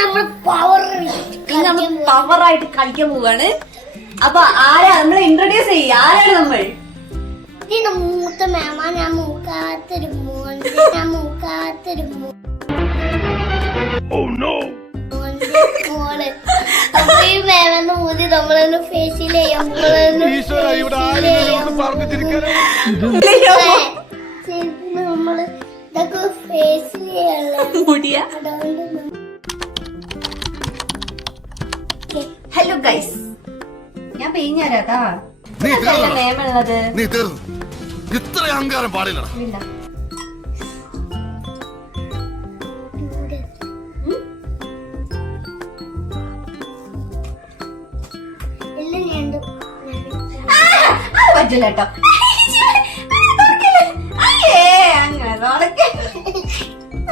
നമ്മൾ പവറായിട്ട് കളിക്കാൻ പോവാണ്. അപ്പൊ ആരാ നമ്മളെ ഇൻട്രൊഡ്യൂസ് ചെയ്യ? ആരാണ് നമ്മൾ? മൂത്ത മേമ, ഞാൻ മൂക്കാത്തൊരു മോള്. അപ്പൊ ഈ മേമെന്ന് ഊതി നമ്മളൊന്ന് ഫേഷ്യൽ ചെയ്യാൻ നമ്മള് ഇതൊക്കെ ഫേഷ്യൽ ചെയ്യാനുള്ള. ഹലോ ഗൈസ്, ഞാൻ പെയിഞ്ഞാരാ മേമുള്ളത്. ഇത്ര അഹങ്കാരം പാടില്ല. പറ്റില്ല കേട്ടോ.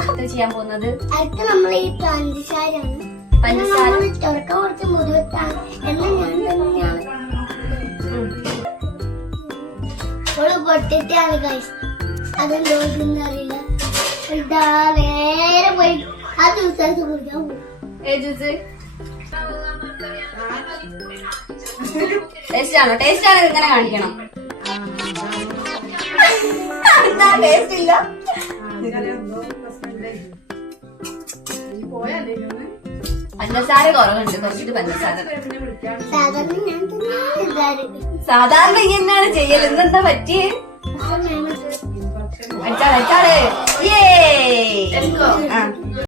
അങ്ങനെ ചെയ്യാൻ പോകുന്നത് അടുത്ത നമ്മൾ ഈ പഞ്ചസാരാണ്. പഞ്ചസാര തുറക്കം കുറച്ച് മുറിവെത്താണ് എന്നാൽ ഞാൻ തന്നെയാണ് പൊട്ടിട്ടാണ് ഗൈസ്. അതെന്തോ അറിയില്ല. ഇതാ നേരെ പോയി ആ ജ്യൂസ് കുടിക്കാൻ പോകും. ടേസ്റ്റ് ആണോ? ടേസ്റ്റ് ആണ് ഇങ്ങനെ കാണിക്കണം. ടേസ്റ്റ് ഇല്ല. പഞ്ചസാര കുറവുണ്ട്, കുറച്ചിട്ട് പഞ്ചസാര. സാധാരണ ഇങ്ങനെയാണ് ചെയ്യൽ. ഇന്നെന്താ പറ്റിയേ? വെച്ചാളേ